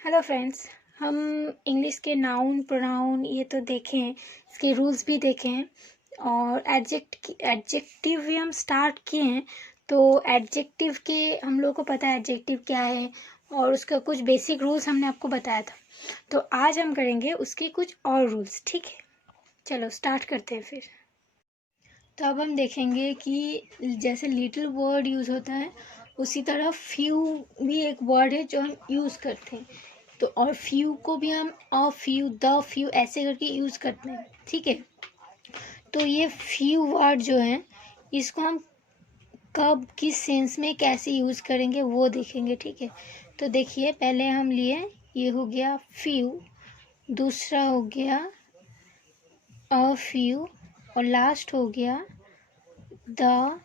Hello friends. हम English के noun pronoun ये तो देखे हैं, इसके रूल्स भी देखे हैं और एडजेक्टिव भी हम स्टार्ट किए हैं। तो एडजेक्टिव के हम लोग को पता है एडजेक्टिव क्या है और उसका कुछ बेसिक रूल्स हमने आपको बताया था। तो आज हम करेंगे उसके कुछ और रूल्स, ठीक है। चलो स्टार्ट करते हैं फिर। तो अब हम देखेंगे कि जैसे लिटिल वर्ड यूज़ होता है उसी तरह फ्यू भी एक वर्ड है जो हम यूज़ करते हैं। तो और फ्यू को भी हम अ फ्यू द फ्यू ऐसे करके यूज़ करते हैं, ठीक है। तो ये फ्यू वर्ड जो है इसको हम कब किस सेंस में कैसे यूज़ करेंगे वो देखेंगे, ठीक है। तो देखिए पहले हम लिए, ये हो गया फ्यू, दूसरा हो गया अ फ्यू और लास्ट हो गया द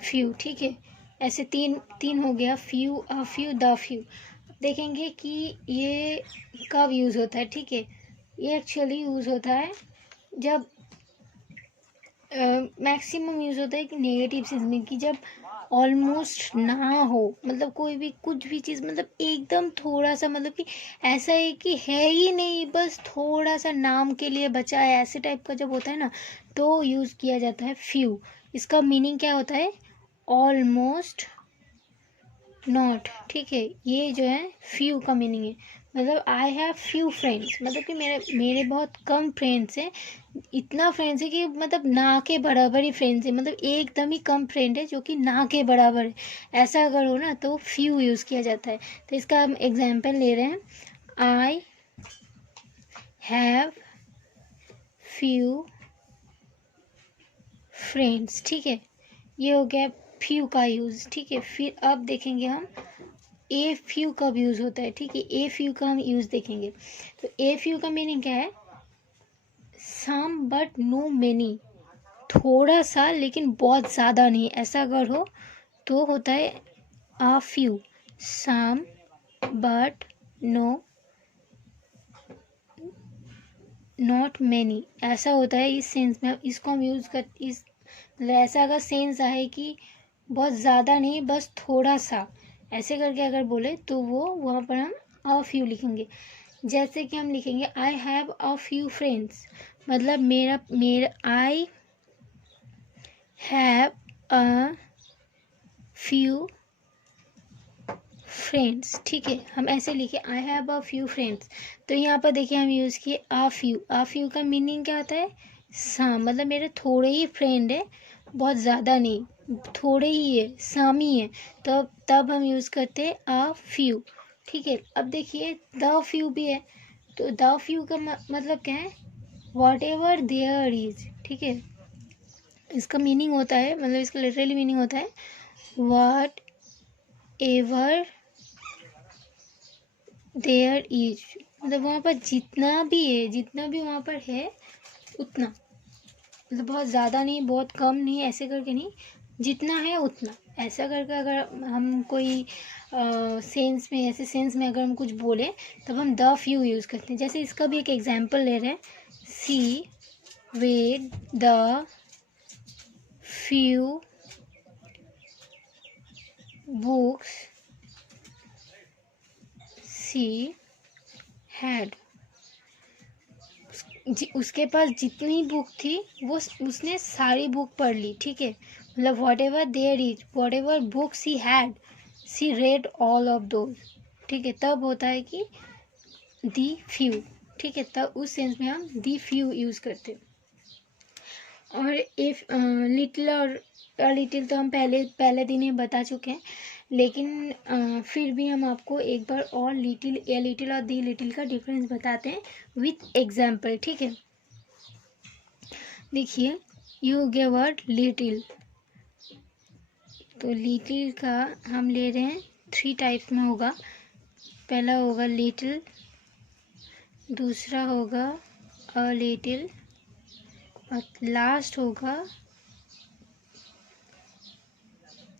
फ्यू, ठीक है। ऐसे तीन तीन हो गया, few a few the few. देखेंगे कि ये कब यूज़ होता है, ठीक है। ये एक्चुअली यूज़ होता है जब मैक्सिमम यूज़ होता है कि नेगेटिव सेंस में, कि जब ऑलमोस्ट ना हो, मतलब कोई भी कुछ भी चीज़ मतलब एकदम थोड़ा सा, मतलब कि ऐसा है कि है ही नहीं, बस थोड़ा सा नाम के लिए बचा है, ऐसे टाइप का जब होता है ना तो यूज़ किया जाता है फ्यू। इसका मीनिंग क्या होता है? ऑलमोस्ट नॉट, ठीक है। ये जो है फ्यू का मीनिंग है। मतलब आई हैव फ्यू फ्रेंड्स, मतलब कि मेरे बहुत कम फ्रेंड्स हैं। इतना फ्रेंड्स है कि मतलब ना के बराबर ही फ्रेंड्स है, मतलब एकदम ही कम फ्रेंड है जो कि ना के बराबर है। ऐसा अगर हो ना तो फ्यू यूज़ किया जाता है। तो इसका हम एग्जाम्पल ले रहे हैं, आई हैव फ्यू फ्रेंड्स, ठीक है। ये हो गया फ्यू का यूज़, ठीक है। फिर अब देखेंगे हम ए फ्यू कब यूज़ होता है, ठीक है। ए फ्यू का हम यूज़ देखेंगे। तो ए फ्यू का मीनिंग क्या है? सम बट नो मेनी, थोड़ा सा लेकिन बहुत ज़्यादा नहीं, ऐसा अगर हो तो होता है a few. Some but no not many, ऐसा होता है इस सेंस में। इसको हम यूज़ कर इस मतलब ऐसा अगर सेंस आए कि बहुत ज़्यादा नहीं बस थोड़ा सा, ऐसे करके अगर बोले तो वो वहाँ पर हम अ फ्यू लिखेंगे। जैसे कि हम लिखेंगे I have a few friends, मतलब मेरा मेरा I have a few friends, ठीक है। हम ऐसे लिखे I have a few friends. तो यहाँ पर देखिए हम यूज़ किए अ फ्यू। अ फ्यू का मीनिंग क्या होता है? सम, मतलब मेरे थोड़े ही फ्रेंड है, बहुत ज़्यादा नहीं, थोड़े ही है, सम ही है। तो तब हम यूज़ करते हैं अ फ्यू, ठीक है। अब देखिए द फ्यू भी है। तो द फ्यू का मतलब क्या है? वॉट एवर देयर इज, ठीक है। इसका मीनिंग होता है, मतलब इसका लिटरली मीनिंग होता है वॉट एवर देयर इज, मतलब वहाँ पर जितना भी है, जितना भी वहाँ पर है उतना, मतलब बहुत ज़्यादा नहीं बहुत कम नहीं, ऐसे करके नहीं, जितना है उतना, ऐसा करके अगर हम कोई सेंस में, ऐसे सेंस में अगर हम कुछ बोले तब हम द फ्यू यूज़ करते हैं। जैसे इसका भी एक एग्जांपल ले रहे हैं, she wed the few books she had, उसके पास जितनी बुक थी वो उसने सारी बुक पढ़ ली, ठीक है। मतलब whatever there is, whatever book she had, she read all of those, ठीक है। तब होता है कि दी फ्यू, ठीक है। तब उस सेंस में हम दी फ्यू यूज़ करते हैं। और इफ लिटिल और लिटिल तो हम पहले दिन ही बता चुके हैं, लेकिन फिर भी हम आपको एक बार और लिटिल और दी लिटिल का डिफरेंस बताते हैं विथ एग्जाम्पल, ठीक है। देखिए ये हो गया वर्ड लिटिल। तो लिटिल का हम ले रहे हैं 3 टाइप्स में होगा। पहला होगा लिटिल, दूसरा होगा अ लिटिल और लास्ट होगा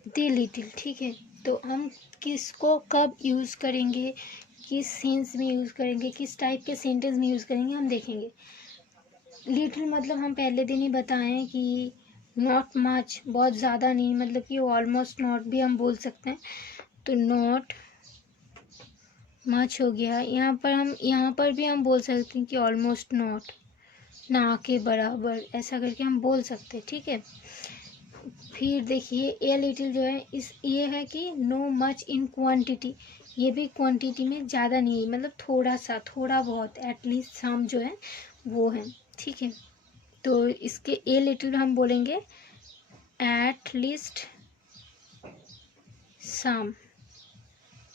द लिटिल, ठीक है। तो हम किसको कब यूज़ करेंगे, किस सेंस में यूज़ करेंगे, किस टाइप के सेंटेंस में यूज़ करेंगे, हम देखेंगे। लिटिल मतलब हम पहले दिन ही बताएं कि नॉट मच, बहुत ज़्यादा नहीं, मतलब कि ऑलमोस्ट नॉट भी हम बोल सकते हैं। तो नॉट मच हो गया। यहाँ पर भी हम बोल सकते हैं कि ऑलमोस्ट नॉट, ना के बराबर, ऐसा करके हम बोल सकते हैं, ठीक है। फिर देखिए ए लिटिल जो है ये है कि नो मच इन क्वांटिटी, ये भी क्वांटिटी में ज़्यादा नहीं है, मतलब थोड़ा सा, थोड़ा बहुत, एटलीस्ट सम जो है वो है, ठीक है। तो इसके ए लिटिल हम बोलेंगे एट लीस्ट सम,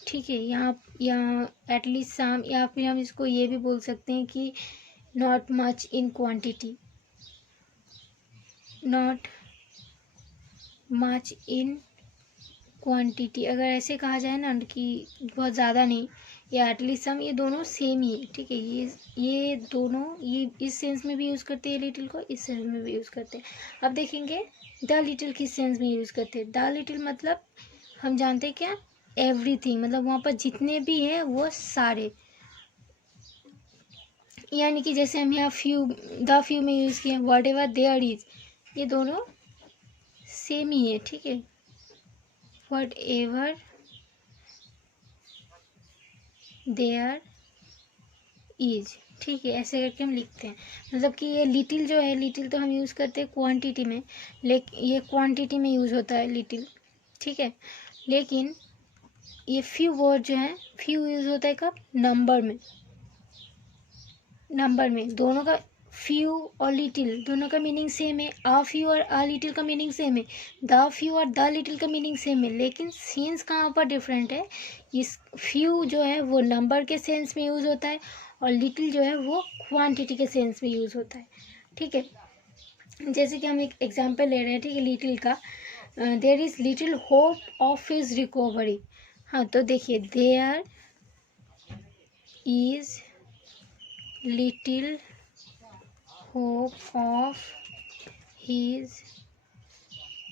ठीक है। यहाँ एटलीस्ट सम, या फिर हम इसको ये भी बोल सकते हैं कि not much in quantity, not much in quantity, अगर ऐसे कहा जाए ना कि बहुत ज़्यादा नहीं, या एटलीस्ट सम, ये दोनों सेम ही है, ठीक है। ये दोनों, ये इस सेंस में भी यूज़ करते हैं लिटिल को, इस सेंस में भी यूज़ करते हैं। अब देखेंगे द लिटिल किस सेंस में यूज़ करते हैं। द लिटिल मतलब हम जानते हैं क्या, एवरीथिंग, मतलब वहाँ पर जितने भी हैं वो सारे, यानी कि जैसे हम यहाँ द फ्यू में यूज़ किए वट एवर देयर इज, ये दोनों सेम ही है, ठीक है। वट एवर देयर इज, ठीक है, ऐसे करके हम लिखते हैं। मतलब कि ये लिटिल जो है, लिटिल तो हम यूज़ करते हैं क्वांटिटी में, लेकिन ये क्वांटिटी में यूज़ होता है लिटिल, ठीक है। लेकिन ये फ्यू वर्ड जो है, फ्यू यूज़ होता है कब, नंबर में, नंबर में। दोनों का, फ्यू और लिटिल दोनों का मीनिंग सेम है, अ फ्यू और अ लिटिल का मीनिंग सेम है, द फ्यू और द लिटिल का मीनिंग सेम है, लेकिन सेंस कहाँ पर डिफरेंट है। इस फ्यू जो है वो नंबर के सेंस में यूज़ होता है, और लिटिल जो है वो क्वांटिटी के सेंस में यूज़ होता है, ठीक है। जैसे कि हम एक एग्जांपल ले रहे हैं, ठीक है, लिटिल का, there is little hope of his recovery. हाँ, तो देखिए there is little hope of his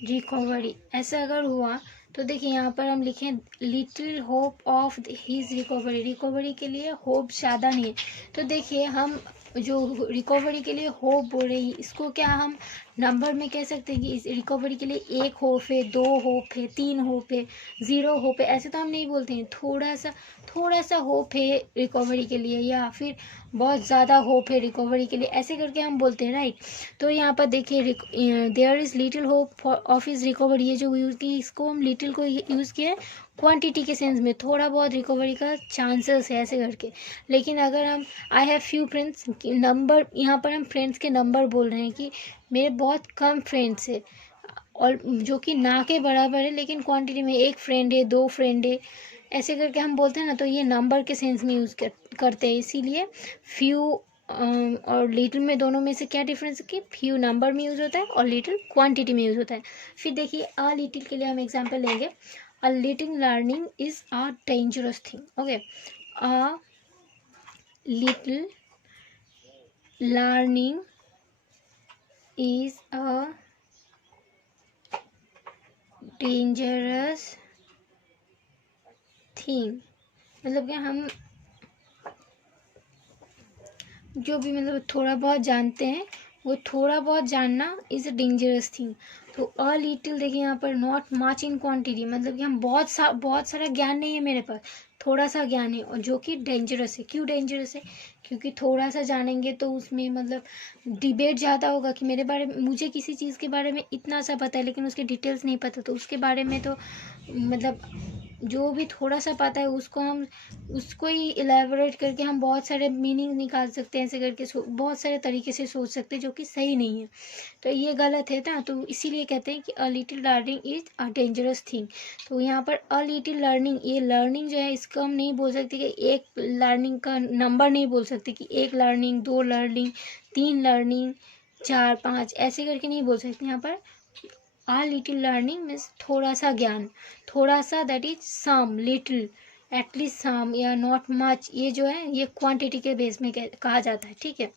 recovery, ऐसा अगर हुआ तो देखिए यहाँ पर हम लिखें little hope of his recovery, recovery के लिए होप ज़्यादा नहीं है। तो देखिए हम जो रिकवरी के लिए होप बोल रहे हैं, इसको क्या हम नंबर में कह सकते हैं कि इस रिकवरी के लिए 1 होप है, 2 होप है, 3 होप है, 0 होप है, ऐसे तो हम नहीं बोलते हैं। थोड़ा सा होप है रिकवरी के लिए, या फिर बहुत ज़्यादा होप है रिकवरी के लिए, ऐसे करके हम बोलते हैं, राइट। तो यहाँ पर देखिए there is little hope of his recovery, ये जो यूज़ की, इसको हम लिटिल को यूज़ किया है क्वांटिटी के सेंस में, थोड़ा बहुत रिकवरी का चांसेस है, ऐसे करके। लेकिन अगर हम I have few friends, number, यहाँ पर हम फ्रेंड्स के नंबर बोल रहे हैं कि मेरे बहुत कम फ्रेंड्स है, और जो कि ना के बराबर है, लेकिन क्वांटिटी में 1 फ्रेंड है, 2 फ्रेंड है, ऐसे करके हम बोलते हैं ना, तो ये नंबर के सेंस में यूज़ करते हैं। इसीलिए फ्यू और लिटिल में, दोनों में से क्या डिफरेंस है कि फ्यू नंबर में यूज़ होता है और लिटिल क्वांटिटी में यूज़ होता है। फिर देखिए अ लिटिल के लिए हम एग्जांपल लेंगे, a little learning is a dangerous thing, okay. A little learning is a dangerous thing, मतलब कि हम जो भी मतलब थोड़ा बहुत जानते हैं, वो थोड़ा बहुत जानना इज़ अ डेंजरस थिंग। तो अ लिटिल देखिए यहाँ पर नॉट मच इन क्वांटिटी, मतलब कि हम बहुत सारा ज्ञान नहीं है मेरे पास, थोड़ा सा ज्ञान है, और जो कि डेंजरस है। क्यों डेंजरस है, क्योंकि थोड़ा सा जानेंगे तो उसमें मतलब डिबेट ज़्यादा होगा कि मेरे बारे में, मुझे किसी चीज़ के बारे में इतना सा पता है लेकिन उसके डिटेल्स नहीं पता, तो उसके बारे में तो मतलब जो भी थोड़ा सा पता है उसको ही इलेबोरेट करके हम बहुत सारे मीनिंग निकाल सकते हैं, ऐसे करके बहुत सारे तरीके से सोच सकते हैं, जो कि सही नहीं है। तो ये गलत है ना, तो इसीलिए कहते हैं कि a little learning is a dangerous thing. तो यहाँ पर अ लिटिल लर्निंग, ये लर्निंग जो है इसको हम नहीं बोल सकते कि एक लर्निंग का नंबर नहीं बोल सकते कि 1 लर्निंग, 2 लर्निंग, 3 लर्निंग, 4 5, ऐसे करके नहीं बोल सकते। यहाँ पर आ लिटिल लर्निंग मीन्स थोड़ा सा ज्ञान, थोड़ा सा, that is some, little, at least some, या नॉट मच, ये जो है ये क्वांटिटी के बेस में कहा जाता है, ठीक है।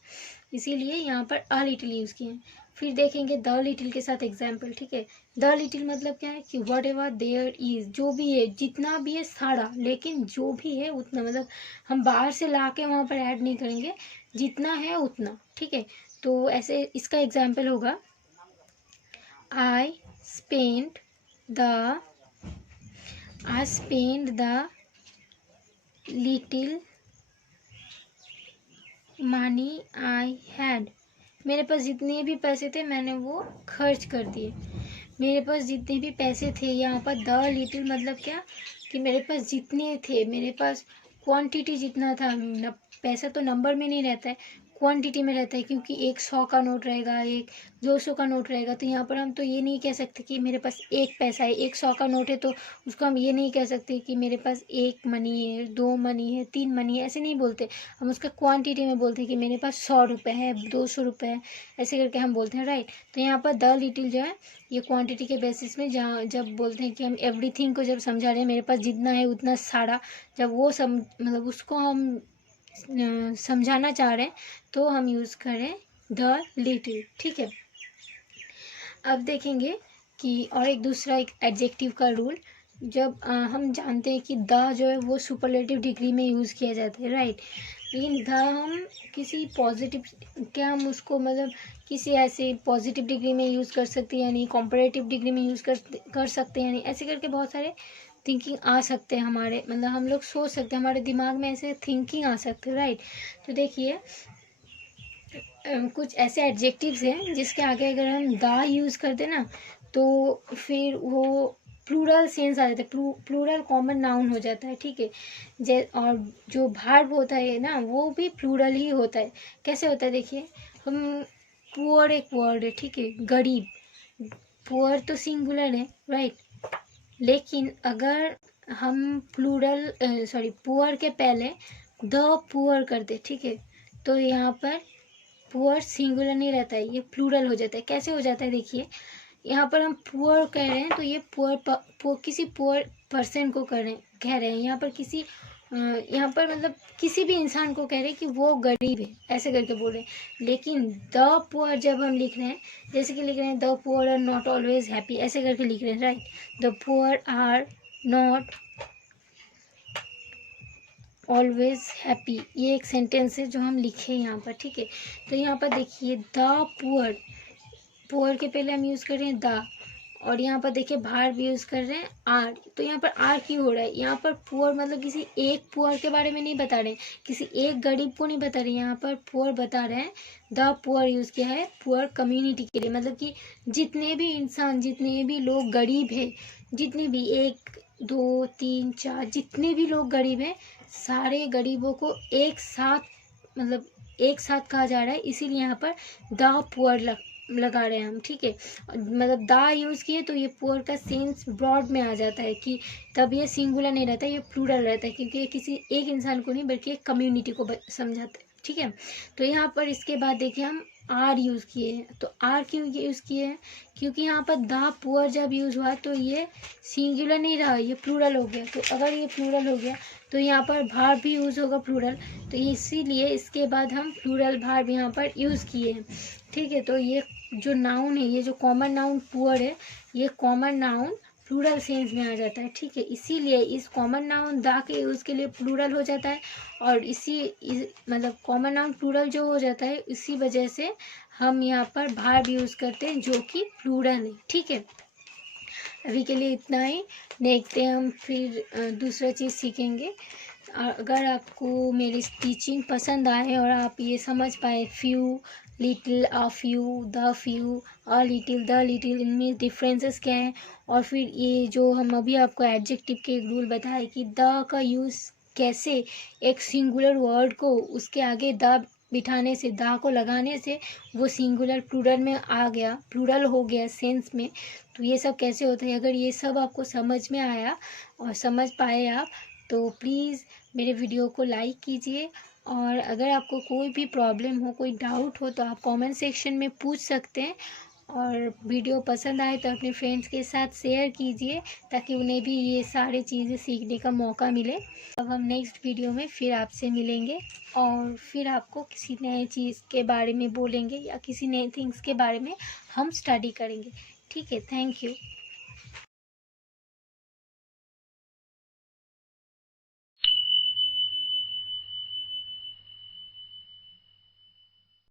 इसीलिए यहाँ पर आ लिटिल यूज़ किए हैं। फिर देखेंगे द लिटिल के साथ एग्जाम्पल, ठीक है। द लिटिल मतलब क्या है कि वट एवर देयर इज, जो भी है, जितना भी है सारा, लेकिन जो भी है उतना, मतलब हम बाहर से ला के वहाँ पर ऐड नहीं करेंगे, जितना है उतना, ठीक है। तो ऐसे इसका एग्जाम्पल होगा I spent the little money I had, मेरे पास जितने भी पैसे थे मैंने वो खर्च कर दिए। मेरे पास जितने भी पैसे थे, यहाँ पर द लिटिल मतलब क्या कि मेरे पास जितने थे, मेरे पास क्वांटिटी जितना था। पैसा तो नंबर में नहीं रहता है, क्वांटिटी में रहता है, क्योंकि 100 का नोट रहेगा, एक 200 का नोट रहेगा। तो यहाँ पर हम तो ये नहीं कह सकते कि मेरे पास एक पैसा है। 100 का नोट है तो उसको हम ये नहीं कह सकते कि मेरे पास 1 मनी है, 2 मनी है, 3 मनी है, ऐसे नहीं बोलते। हम उसका क्वांटिटी में बोलते हैं कि मेरे पास 100 रुपये है, 200 रुपये है, ऐसे करके हम बोलते हैं, राइट। तो यहाँ पर द लिटिल जो है ये क्वांटिटी के बेसिस में, जहाँ जब बोलते हैं कि हम एवरीथिंग को जब समझा रहे हैं, मेरे पास जितना है उतना सारा, जब वो मतलब उसको हम समझाना चाह रहे हैं तो हम यूज़ करें द लिटिल, ठीक है। अब देखेंगे कि और एक दूसरा एक एडजेक्टिव का रूल, जब हम जानते हैं कि द जो है वो सुपरलेटिव डिग्री में यूज़ किया जाता है, राइट। लेकिन द हम किसी पॉजिटिव, क्या हम उसको मतलब किसी ऐसे पॉजिटिव डिग्री में यूज़ कर सकते हैं, यानी कॉम्परेटिव डिग्री में यूज़ कर सकते हैं, यानी ऐसे करके बहुत सारे थिंकिंग आ सकते हैं हमारे, मतलब हम लोग सोच सकते हैं, हमारे दिमाग में ऐसे थिंकिंग आ सकते हैं, राइट। तो देखिए कुछ ऐसे एडजेक्टिव्स हैं जिसके आगे अगर हम दा यूज़ करते ना तो फिर वो प्लूरल सेंस आ जाता है, प्लूरल कॉमन नाउन हो जाता है, ठीक है। और जो भार्ब होता है ना वो भी प्लूरल ही होता है। कैसे होता है देखिए, हम पुअर एक वर्ड है, ठीक है, गरीब, पुअर तो सिंगुलर है, राइट। लेकिन अगर हम पुअर के पहले द पुअर करते, ठीक है, तो यहाँ पर पुअर सिंगुलर नहीं रहता है, ये प्लूरल हो जाता है। कैसे हो जाता है देखिए, यहाँ पर हम पुअर कह रहे हैं तो ये किसी पुअर पर्सन को कह रहे हैं, यहाँ पर मतलब किसी भी इंसान को कह रहे हैं कि वो गरीब है, ऐसे करके बोल रहे हैं। लेकिन द पुअर जब हम लिख रहे हैं, जैसे कि लिख रहे हैं the poor are not always happy, ऐसे करके लिख रहे हैं, right. The poor are not always happy, ये एक सेंटेंस है जो हम लिखे यहाँ पर, ठीक है। तो यहाँ पर देखिए द पुअर के पहले हम यूज़ कर रहे हैं द, और यहाँ पर देखिए भार्ब यूज़ कर रहे हैं आर। तो यहाँ पर आर क्यों हो रहा है, यहाँ पर पुअर मतलब किसी एक पुअर के बारे में नहीं बता रहे हैं, किसी एक गरीब को नहीं बता रहे हैं, यहाँ पर पुअर बता रहे हैं। द पुअर यूज़ किया है पुअर कम्युनिटी के लिए, मतलब कि जितने भी इंसान, जितने भी लोग गरीब हैं, जितने भी 1 2 3 4 जितने भी लोग गरीब हैं, सारे गरीबों को एक साथ कहा जा रहा है, इसीलिए यहाँ पर द पुअर लगा रहे हैं हम, ठीक है। मतलब द यूज़ किए तो ये पुअर का सेंस ब्रॉड में आ जाता है, कि तब ये सिंगुलर नहीं रहता है, ये प्लूरल रहता है, क्योंकि ये किसी एक इंसान को नहीं बल्कि एक कम्युनिटी को समझाता है, ठीक है। तो यहाँ पर इसके बाद देखिए हम आर यूज़ किए हैं। तो आर क्यों यूज़ किए हैं, क्योंकि यहाँ पर द पुअर जब यूज़ हुआ तो ये सिंगुलर नहीं रहा, ये प्लूरल हो गया। तो अगर ये प्लूरल हो गया तो यहाँ पर भार्ब भी यूज़ होगा प्लूरल, तो इसीलिए इसके बाद हम प्लूरल भार्ब यहाँ पर यूज़ किए हैं, ठीक है। तो ये जो नाउन है, ये जो कॉमन नाउन पुअर है, ये कॉमन नाउन प्लूरल सेंस में आ जाता है, ठीक है। इसीलिए इस कॉमन नाउन द के यूज़ के लिए प्लूरल हो जाता है, और मतलब कॉमन नाउन प्लूरल जो हो जाता है, इसी वजह से हम यहाँ पर भार्ब यूज़ करते हैं जो कि प्लूरल है, ठीक है। अभी के लिए इतना ही, देखते हैं हम फिर दूसरा चीज़ सीखेंगे। अगर आपको मेरी टीचिंग पसंद आए और आप ये समझ पाए few, little, a few, the few, a little, the little, इनमें डिफरेंसेस क्या है, और फिर ये जो हम अभी आपको एडजेक्टिव के एक रूल बताए कि द का यूज़ कैसे एक सिंगुलर वर्ड को उसके आगे द बिठाने से, दा को लगाने से वो सिंगुलर प्लूरल में आ गया, प्लूरल हो गया सेंस में। तो ये सब कैसे होता है, अगर ये सब आपको समझ में आया और समझ पाए आप, तो प्लीज़ मेरे वीडियो को लाइक कीजिए। और अगर आपको कोई भी प्रॉब्लम हो, कोई डाउट हो, तो आप कमेंट सेक्शन में पूछ सकते हैं। और वीडियो पसंद आए तो अपने फ्रेंड्स के साथ शेयर कीजिए, ताकि उन्हें भी ये सारी चीज़ें सीखने का मौका मिले। अब हम नेक्स्ट वीडियो में फिर आपसे मिलेंगे, और फिर आपको किसी नए चीज़ के बारे में बोलेंगे, या किसी नए थिंग्स के बारे में हम स्टडी करेंगे, ठीक है। Thank you.